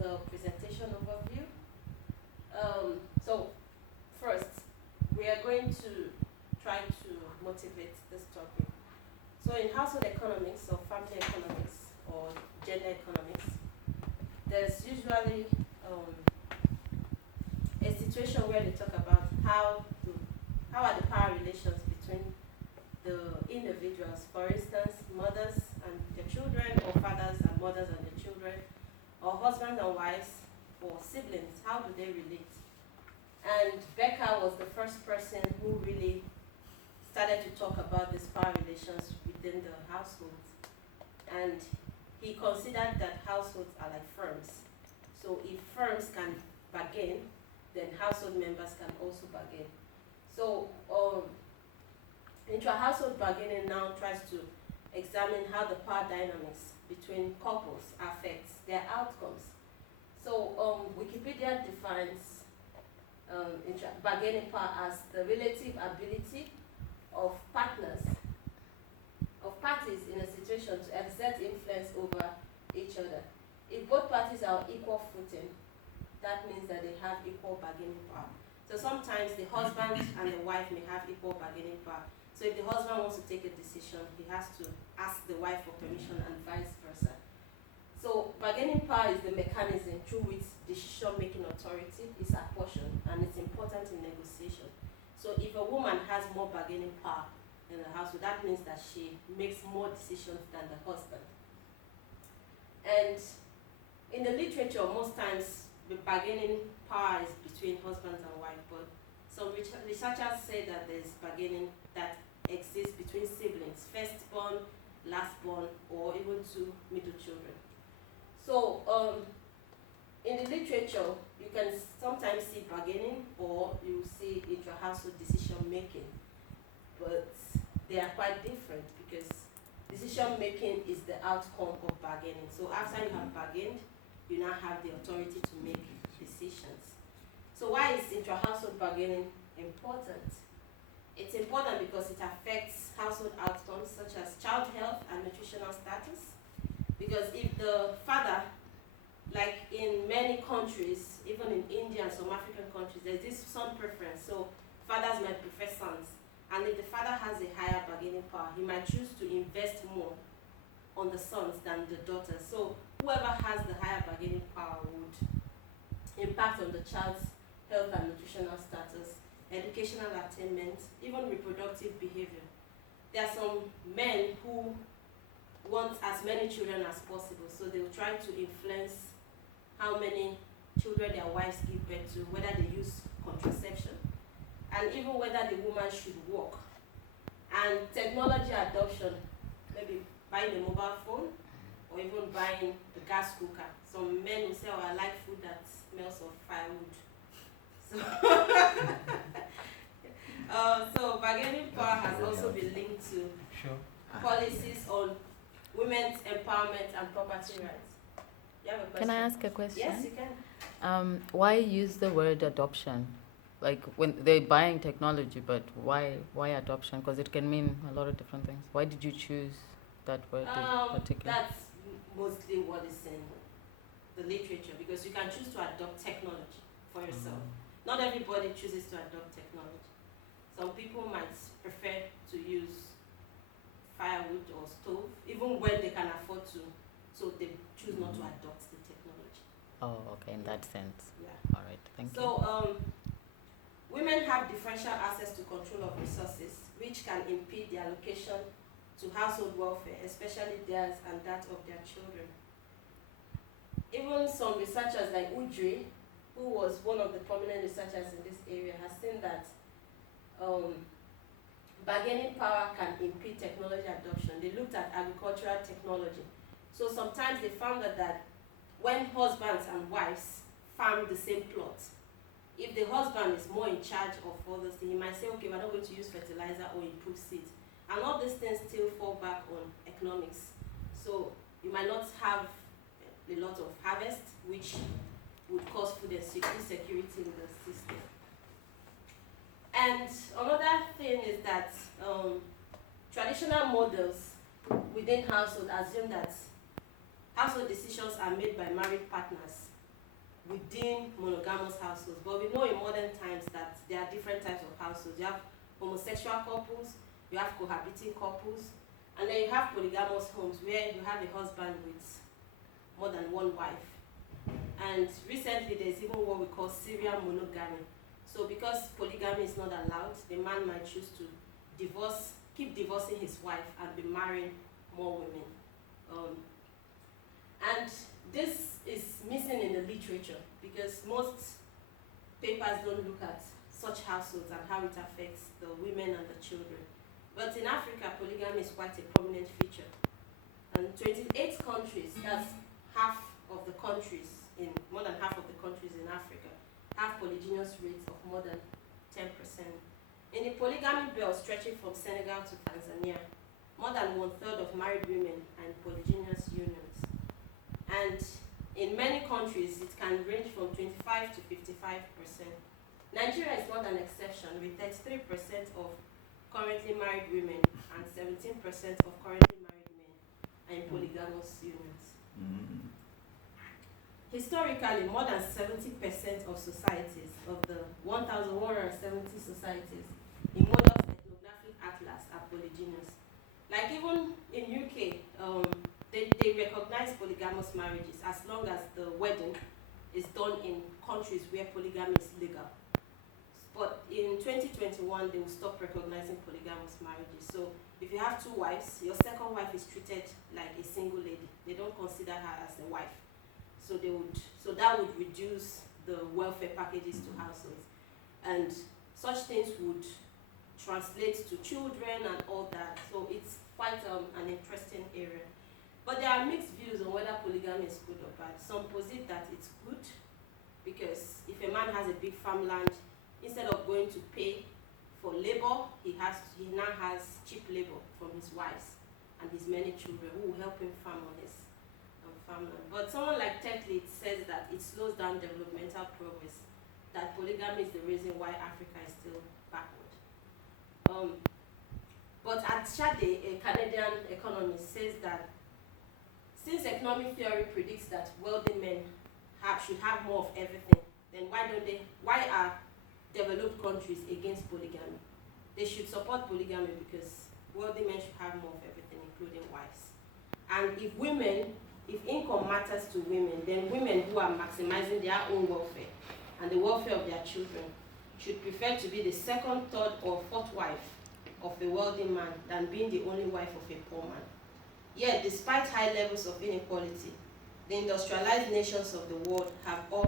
the presentation overview. So first, we are going to try to motivate this topic. So in household economics or family economics or gender economics, there's usually a situation where they talk about how are the power relations between the individuals, for instance, mothers and their children, or fathers and mothers and their children, or husbands and wives, or siblings. How do they relate? And Becker was the first person who really started to talk about these power relations within the households. And he considered that households are like firms. So if firms can bargain, then household members can also bargain. So intra-household bargaining now tries to examine how the power dynamics between couples affects their outcomes. So Wikipedia defines bargaining power as the relative ability of parties in a situation to exert influence over each other. If both parties are on equal footing, that means that they have equal bargaining power. So sometimes the husband and the wife may have equal bargaining power. So if the husband wants to take a decision, he has to ask the wife for permission and vice versa. So bargaining power is the mechanism through which decision-making authority is apportioned, and it's important in negotiation. So if a woman has more bargaining power in the household, that means that she makes more decisions than the husband. And in the literature, most times the bargaining power is between husbands and wives, but some researchers say that there's bargaining that exists between siblings, firstborn, lastborn, or even two middle children. So in the literature, you can sometimes see bargaining or you see intra-household decision making, but they are quite different because decision making is the outcome of bargaining. So after you have bargained, you now have the authority to make decisions. So why is intra-household bargaining important? It's important because it affects household outcomes such as child health and nutritional status. Because if the father, like in many countries, even in India and some African countries, there's this son preference. So fathers might prefer sons. And if the father has a higher bargaining power, he might choose to invest more on the sons than the daughters. So whoever has the higher bargaining power would impact on the child's health and nutritional status, educational attainment, even reproductive behavior. There are some men who want as many children as possible, so they will try to influence how many children their wives give birth to, whether they use contraception, and even whether the woman should work. And technology adoption, maybe buying a mobile phone, or even buying the gas cooker. Some men will say, oh, I like food that smells of firewood. So bargaining power has also been linked to policies on women's empowerment and property rights. You have a question? Can I ask a question? Yes, you can. Why use the word adoption? Like when they're buying technology, but why adoption? Because it can mean a lot of different things. Why did you choose that word in particular? That's mostly what is in the literature, because you can choose to adopt technology for yourself. Not everybody chooses to adopt technology. Some people might prefer to use firewood or stove, even when they can afford to, so they choose not to adopt the technology. Oh, okay, in that sense. Yeah. All right, thank you. So women have differential access to control of resources, which can impede the allocation to household welfare, especially theirs and that of their children. Even some researchers like Udry, who was one of the prominent researchers in this area, has seen that bargaining power can impede technology adoption. They looked at agricultural technology. So sometimes they found that when husbands and wives farm the same plot, if the husband is more in charge of all those things, he might say, okay, we're not going to use fertilizer or improve seeds. And all these things still fall back on economics. So you might not have a lot of harvest, which would cause food insecurity in the system. And another thing is that traditional models within household assume that household decisions are made by married partners within monogamous households. But we know in modern times that there are different types of households. You have homosexual couples, you have cohabiting couples, and then you have polygamous homes where you have a husband with more than one wife. And recently there's even what we call serial monogamy. So because polygamy is not allowed, the man might choose to keep divorcing his wife and be marrying more women. And this is missing in the literature because most papers don't look at such households and how it affects the women and the children. But in Africa, polygamy is quite a prominent feature. And 28 countries, that's more than half of the countries in Africa, have polygynous rates of more than 10%. In the polygamy belt stretching from Senegal to Tanzania, more than 1/3 of married women are in polygynous unions. And in many countries, it can range from 25 to 55%. Nigeria is not an exception, with 33% of currently married women and 17% of currently married men are in polygamous unions. Historically, more than 70% of societies, of the 1,170 societies in Models Ethnographic Atlas, are polygynous. Like even in UK, they recognize polygamous marriages as long as the wedding is done in countries where polygamy is legal. But in 2021, they will stop recognizing polygamous marriages. So if you have 2 wives, your second wife is treated like a single lady. They don't consider her as a wife. So that would reduce the welfare packages to households. And such things would translate to children and all that. So it's quite an interesting area. But there are mixed views on whether polygamy is good or bad. Some posit that it's good because if a man has a big farmland, instead of going to pay for labor, he now has cheap labor from his wives and his many children who will help him farm on his farmland. But someone like Tetley says that it slows down developmental progress, that polygamy is the reason why Africa is still backward. But at Sade, a Canadian economist, says that since economic theory predicts that wealthy men should have more of everything, then why are developed countries against polygamy? They should support polygamy because wealthy men should have more of everything, including wives. And if income matters to women, then women who are maximizing their own welfare and the welfare of their children should prefer to be the second, third, or fourth wife of a wealthy man than being the only wife of a poor man. Yet, despite high levels of inequality, the industrialized nations of the world have all